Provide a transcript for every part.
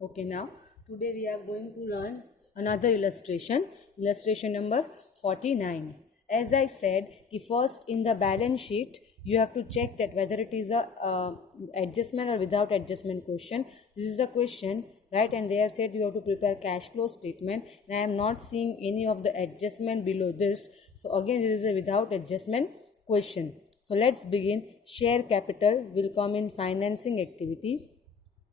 Okay, now today we are going to learn another illustration number 49. As I said, first in the balance sheet you have to check that whether it is a adjustment or without adjustment question. This is the question, right? And they have said you have to prepare cash flow statement, and I am not seeing any of the adjustment below this. So again, this is a without adjustment question. So let's begin. Share capital will come in financing activity.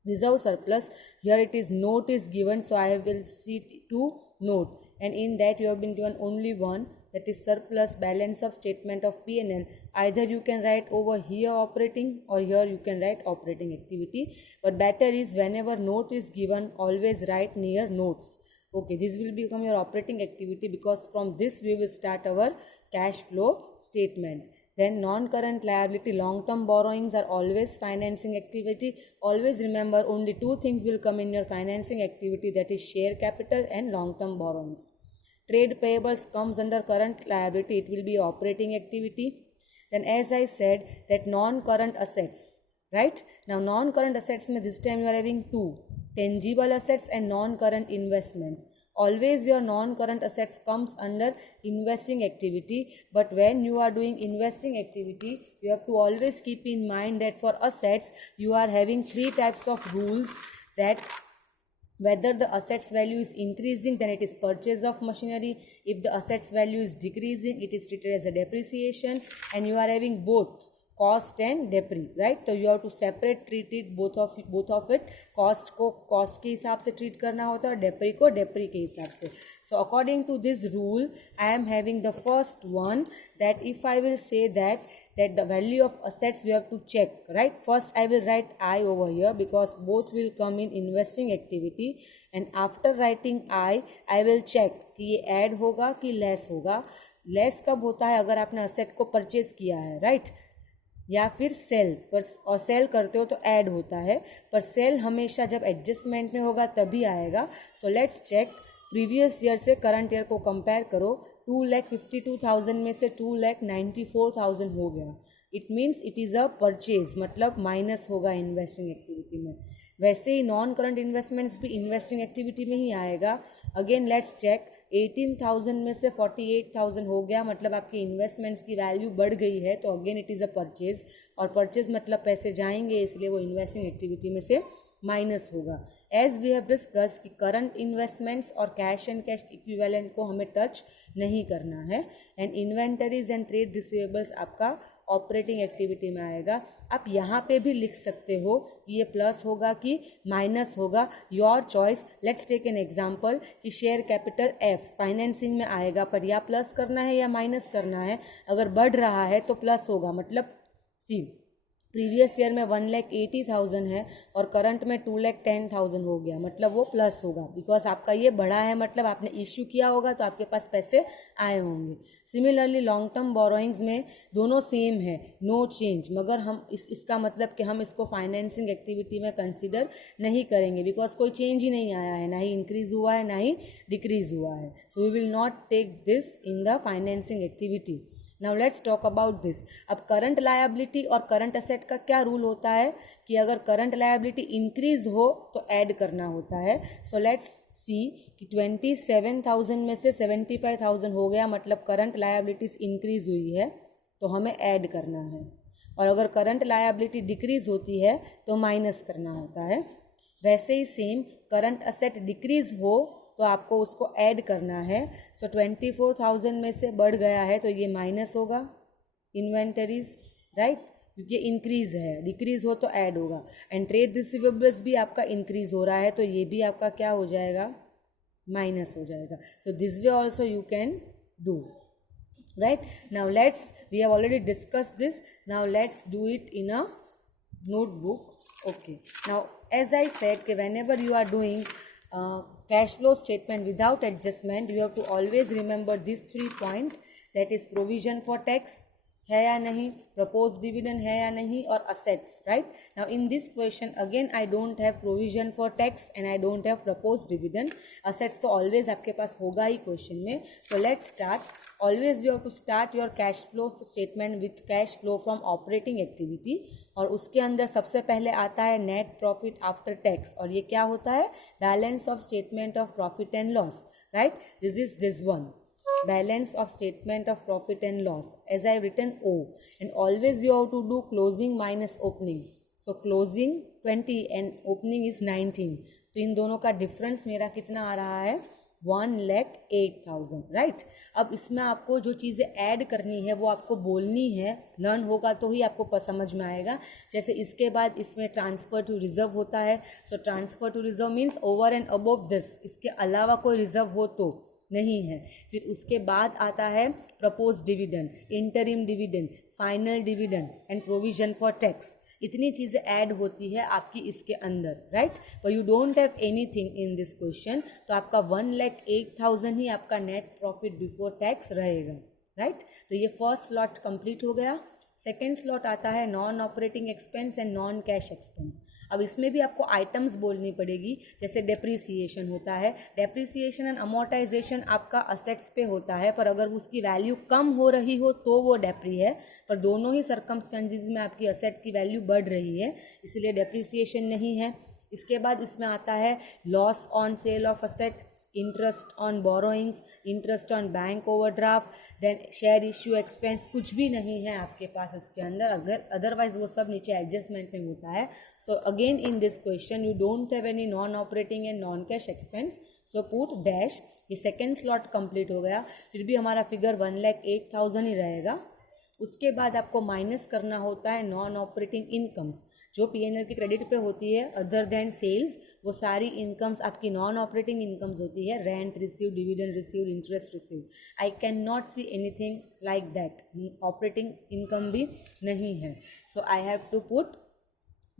Reserve surplus, here it is note is given, so I will see to note, and in that you have been given only one, that is surplus balance of statement of P&L. Either you can write over here operating or here you can write operating activity, but better is whenever note is given always write near notes. Okay, this will become your operating activity because from this we will start our cash flow statement. Then non-current liability, long-term borrowings are always financing activity. Always remember only two things will come in your financing activity, that is share capital and long-term borrowings. Trade payables comes under current liability, it will be operating activity. Then as I said that non-current assets, right? Now non-current assets means this time you are having two, tangible assets and non-current investments. Always your non-current assets comes under investing activity, but when you are doing investing activity you have to always keep in mind that for assets you are having three types of rules, that whether the assets value is increasing then it is purchase of machinery, if the assets value is decreasing it is treated as a depreciation, and you are having both cost and depre, right? तो you have to separate treat it both of it. cost को cost के हिसाब से treat करना होता है और depre को depre के हिसाब से. So according to this rule I am having the first one, that if I will say that the value of assets we have to check, right? First I will write I over here because both will come in investing activity, and after writing I will check कि ये add होगा कि less होगा. less कब होता है? अगर आपने asset को purchase किया है, right? या फिर सेल पर, और सेल करते हो तो ऐड होता है, पर सेल हमेशा जब एडजस्टमेंट में होगा तभी आएगा. So let's check, previous year से करंट ईयर को कंपेयर करो. 2,52,000 में से 2,94,000 हो गया. It means it is a purchase, मतलब माइनस होगा इन्वेस्टिंग एक्टिविटी में. वैसे ही नॉन करंट इन्वेस्टमेंट्स भी इन्वेस्टिंग एक्टिविटी में ही आएगा. अगेन लेट्स चेक, 18,000 में से 48,000 हो गया, मतलब आपकी इन्वेस्टमेंट्स की वैल्यू बढ़ गई है, तो again it is a purchase, और परचेज मतलब पैसे जाएंगे, इसलिए वो इन्वेस्टिंग एक्टिविटी में से माइनस होगा. एज वी हैव डिस्कस कि करंट इन्वेस्टमेंट्स और कैश एंड कैश इक्विवेलेंट को हमें टच नहीं करना है. And inventories and trade receivables आपका ऑपरेटिंग एक्टिविटी में आएगा. आप यहाँ पे भी लिख सकते हो कि ये प्लस होगा कि माइनस होगा, your choice. Let's take an example कि शेयर कैपिटल एफ फाइनेंसिंग में आएगा, पर या प्लस करना है या माइनस करना है. अगर बढ़ रहा है तो प्लस होगा, मतलब सी प्रीवियस ईयर में 1,80,000 है और करंट में 2,10,000 हो गया, मतलब वो प्लस होगा, बिकॉज आपका ये बढ़ा है, मतलब आपने इश्यू किया होगा तो आपके पास पैसे आए होंगे. सिमिलरली लॉन्ग टर्म बोरोइंग्स में दोनों सेम है, नो चेंज, मगर हम इसका मतलब कि हम इसको फाइनेंसिंग एक्टिविटी में कंसिडर नहीं करेंगे, बिकॉज कोई चेंज ही नहीं आया है, ना ही इंक्रीज हुआ है ना ही डिक्रीज हुआ है. So we will not take this in the financing activity. Now let's talk about this. अब करंट लायबिलिटी और करंट असेट का क्या रूल होता है कि अगर करंट लायबिलिटी इंक्रीज हो तो ऐड करना होता है. सो लेट्स सी कि 27,000 में से 75,000 हो गया, मतलब करंट लायबिलिटीज इंक्रीज हुई है तो हमें ऐड करना है, और अगर करंट लायबिलिटी डिक्रीज होती है तो माइनस करना होता है. वैसे ही सेम करंट असेट डिक्रीज हो तो आपको उसको ऐड करना है. सो 24,000 में से बढ़ गया है तो ये माइनस होगा इन्वेंटरीज, राइट, क्योंकि इंक्रीज है, डिक्रीज हो तो ऐड होगा. एंड ट्रेड रिसीवेबल्स भी आपका इंक्रीज हो रहा है तो ये भी आपका क्या हो जाएगा, माइनस हो जाएगा. So this way also you can do, right? Now we have already discussed this. Now let's do it in a notebook. Okay, now as I said, whenever you are doing cash flow statement without adjustment, you have to always remember these 3 points, that is provision for tax है या नहीं, propose dividend है या नहीं, और assets, right. Now in this question again I don't have provision for tax and I don't have propose dividend. Assets तो always आपके पास होगा ही क्वेश्चन में. तो let's start. Always you have to start your cash flow statement with cash flow from operating activity. और उसके अंदर सबसे पहले आता है नेट प्रॉफिट आफ्टर टैक्स, और ये क्या होता है, balance of statement of profit and loss, right, this is this one, balance of statement of profit and loss, as I have written O, and always you have to do closing minus opening. So closing 20 and opening is 19, तो इन दोनों का difference मेरा कितना आ रहा है, 1,08,000, right. अब इसमें आपको जो चीज़ें ऐड करनी है वो आपको बोलनी है, लर्न होगा तो ही आपको समझ में आएगा। जैसे इसके बाद इसमें ट्रांसफ़र टू रिजर्व होता है, so transfer to reserve means over and above this, इसके अलावा कोई रिजर्व हो तो नहीं है। फिर उसके बाद आता है propose dividend, interim dividend, final dividend and provision for tax. इतनी चीज़ें ऐड होती है आपकी इसके अंदर, राइट, पर you don't have anything in this question, तो आपका 1,08,000 ही आपका नेट प्रॉफिट बिफोर टैक्स रहेगा, राइट। तो ये फर्स्ट स्लॉट कंप्लीट हो गया। सेकेंड स्लॉट आता है non operating expense and non cash expense. अब इसमें भी आपको आइटम्स बोलनी पड़ेगी, जैसे डेप्रीसिएशन होता है, डेप्रीसिएशन एंड अमोर्टाइजेशन आपका असेट्स पे होता है, पर अगर उसकी वैल्यू कम हो रही हो तो वो डेप्री है, पर दोनों ही सर्कमस्टेंसेस में आपकी असेट की वैल्यू बढ़ रही है, इसलिए डेप्रीसिएशन नहीं है। इसके बाद इसमें आता है loss on sale of asset, interest on borrowings, interest on bank overdraft, then share issue expense, कुछ भी नहीं है आपके पास इसके अंदर, अगर अदरवाइज वो सब नीचे एडजस्टमेंट में होता है। So again in this question you don't have any non operating and non cash expense, so put dash. ये सेकेंड स्लॉट कंप्लीट हो गया, फिर भी हमारा फिगर 1,08,000 ही रहेगा। उसके बाद आपको माइनस करना होता है नॉन ऑपरेटिंग इनकम्स, जो पीएनएल की क्रेडिट पे होती है अदर देन सेल्स, वो सारी इनकम्स आपकी नॉन ऑपरेटिंग इनकम्स होती है, rent receive, dividend receive, interest receive. I can not see anything like that, operating income भी नहीं है, so I have to put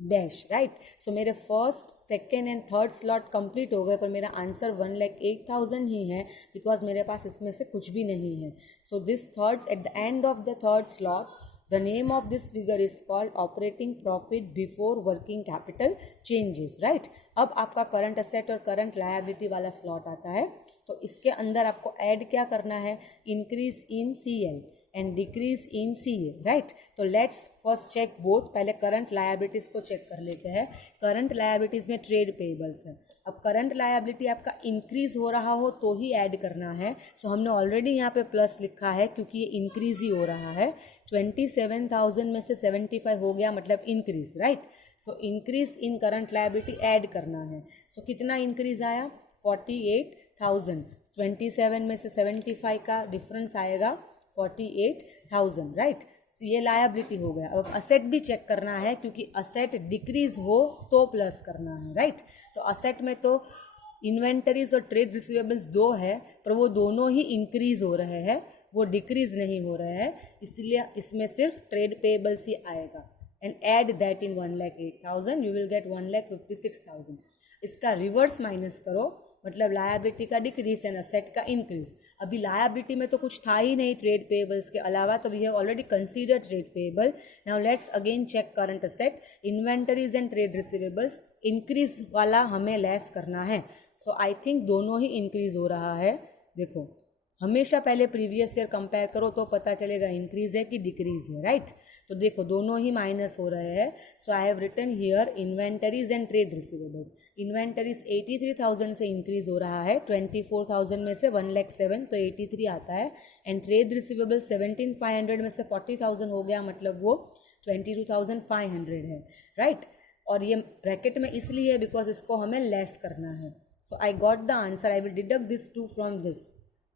dash, right. So मेरे first second and third slot complete हो गए, पर मेरा आंसर 1,08,000 ही है, बिकॉज मेरे पास इसमें से कुछ भी नहीं है। So this third, at the end of the third slot, the name of this figure is called operating profit before working capital changes, right. अब आपका करंट असेट और करंट लायबिलिटी वाला स्लॉट आता है, तो इसके अंदर आपको ऐड क्या करना है, increase in CL and decrease in CA, right. तो लेट्स फर्स्ट चेक बोथ, पहले करंट लायबिलिटीज़ को चेक कर लेते हैं। करंट लायबिलिटीज़ में ट्रेड पेएबल्स है। अब करंट लायबिलिटी आपका इंक्रीज हो रहा हो तो ही ऐड करना है, सो हमने ऑलरेडी यहाँ पे प्लस लिखा है क्योंकि ये इंक्रीज ही हो रहा है। 27,000 में से 75 हो गया, मतलब increase, right. So increase in current liability add करना है, सो कितना इंक्रीज आया, 48,000, 27 में से 75 का डिफरेंस आएगा 48,000, राइट। ये लायबिलिटी हो गया। अब असेट भी चेक करना है, क्योंकि असेट डिक्रीज हो तो प्लस करना है, राइट। तो असेट में तो इन्वेंटरीज और ट्रेड रिसीवेबल्स दो है, पर वो दोनों ही इंक्रीज हो रहे हैं, वो डिक्रीज नहीं हो रहे हैं, इसलिए इसमें सिर्फ ट्रेड पेएबल्स ही आएगा। And add that in 1,08,000, you will get 1,56,000। इसका रिवर्स माइनस करो, मतलब लायबिलिटी का डिक्रीज एंड असेट का इंक्रीज। अभी लायबिलिटी में तो कुछ था ही नहीं ट्रेड पेएबल्स के अलावा, तो we have already consider trade payable. Now let's again check current asset, inventories and trade receivables, increase वाला हमें लेस करना है। सो आई थिंक दोनों ही इंक्रीज हो रहा है। देखो, हमेशा पहले प्रीवियस ईयर कंपेयर करो तो पता चलेगा इंक्रीज है कि डिक्रीज है, राइट। तो देखो दोनों ही माइनस हो रहे हैं। So I have written here inventories and trade receivables. Inventories 83,000 से इंक्रीज हो रहा है, 24,000 में से 1,07,000 तो 83 आता है, एंड ट्रेड रिसीवेबल्स 17,500 में से 40,000 हो गया, मतलब वो 22,500 है, राइट। और ये ब्रैकेट में इसलिए बिकॉज इसको हमें लेस करना है। So I got the answer, I will deduct this 2 from this,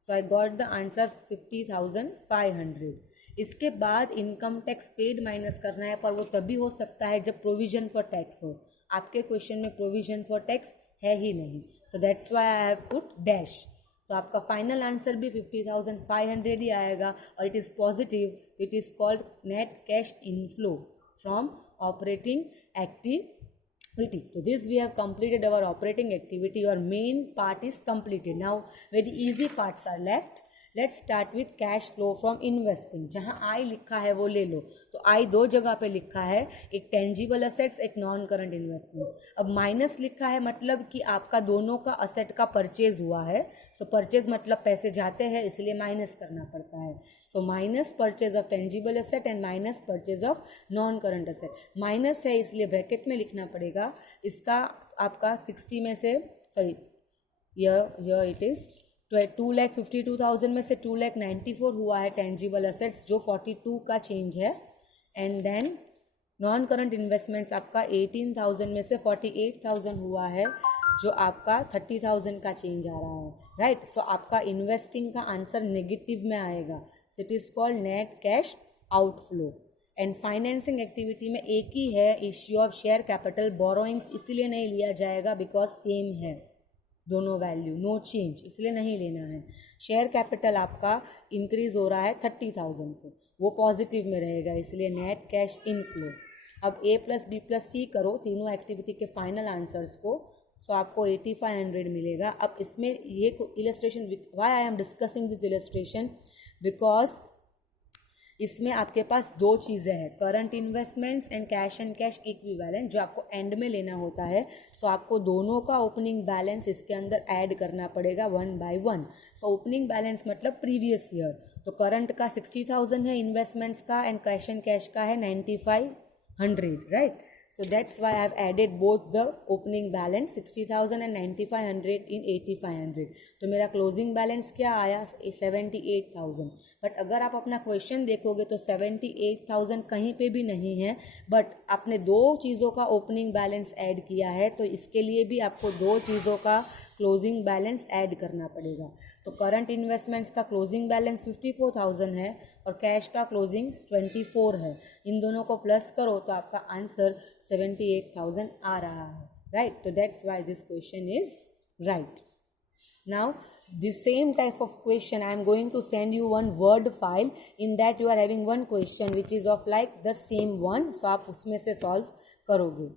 so I got the answer 50,500। इसके बाद इनकम टैक्स पेड माइनस करना है, पर वो तभी हो सकता है जब प्रोविजन फॉर टैक्स हो। आपके क्वेश्चन में प्रोविजन फॉर टैक्स है ही नहीं, so that's why I have put dash. तो आपका फाइनल आंसर भी 50,500 ही आएगा, और it is positive, it is called net cash inflow from operating activity. So this we have completed our operating activity, or main part is completed. Now very easy parts are left. Let's start with cash flow from investing. जहाँ आई लिखा है वो ले लो, तो आई दो जगह पे लिखा है, एक टेंजिबल असेट्स, एक नॉन करंट इन्वेस्टमेंट्स। अब माइनस लिखा है मतलब कि आपका दोनों का असेट का परचेज हुआ है, सो परचेज मतलब पैसे जाते हैं, इसलिए माइनस करना पड़ता है। So minus purchase of tangible asset and minus purchase of non current asset. Minus है इसलिए ब्रैकेट में लिखना पड़ेगा। इसका आपका 60 में से सॉरी here it is 2,52,000 में से 2,94,000 हुआ है टेंजिबल असेट्स, जो 42 का चेंज है। And then non current investments आपका 18,000 में से 48,000 हुआ है, जो आपका 30,000 का चेंज आ रहा है, राइट। सो आपका इन्वेस्टिंग का आंसर नेगेटिव में आएगा। So it is called net cash outflow. And financing activity में एक ही है, issue of share capital. Borrowings इसलिए नहीं लिया जाएगा बिकॉज सेम है दोनों वैल्यू, नो चेंज, इसलिए नहीं लेना है। शेयर कैपिटल आपका इंक्रीज हो रहा है 30,000 से, वो पॉजिटिव में रहेगा, इसलिए नेट कैश इनफ्लो। अब ए प्लस बी प्लस सी करो तीनों एक्टिविटी के फाइनल आंसर्स को, सो आपको 8500 मिलेगा। अब इसमें ये illustration, why I am discussing this illustration, because इसमें आपके पास दो चीज़ें हैं, current investments and cash equivalent, जो आपको एंड में लेना होता है। सो आपको दोनों का ओपनिंग बैलेंस इसके अंदर ऐड करना पड़ेगा 1 by 1। सो ओपनिंग बैलेंस मतलब प्रीवियस ईयर, तो करंट का 60,000 है इन्वेस्टमेंट्स का, एंड कैश का है 9500, right. So that's why I have added both the opening balance 60,000 and 9500 in 8500। तो मेरा क्लोजिंग बैलेंस क्या आया 78,000। बट अगर आप अपना क्वेश्चन देखोगे तो 78,000 कहीं पे भी नहीं है, बट आपने दो चीज़ों का ओपनिंग बैलेंस ऐड किया है, तो इसके लिए भी आपको दो चीज़ों का क्लोजिंग बैलेंस ऐड करना पड़ेगा। तो करंट इन्वेस्टमेंट्स का क्लोजिंग बैलेंस 54,000 है और कैश का क्लोजिंग 24 है। इन दोनों को प्लस करो तो आपका आंसर 78,000 आ रहा है, राइट। तो that's why this question is right. Now this same type of question I am going to send you one word file, in that you are having one question which is of like the same one, so आप उसमें से solve करोगे।